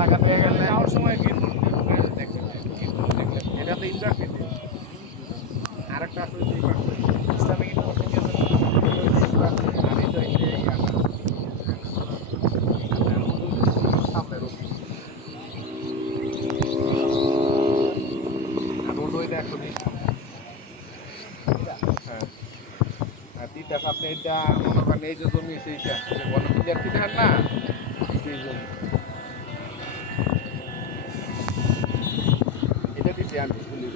রাস্তাঘাট হয়ে গেলে যাওয়ার সময় এটা তো ইউনিভার্সিটি আরেকটা আসলে ইসলামিক ইউনিভার্সিটি আর তো। সামনে ওই দেখো। হ্যাঁ। আর তিতাস আপনি এটা মনে করেন এই যে জমি যে গণপূজার না এটা দিছি আমি তুলি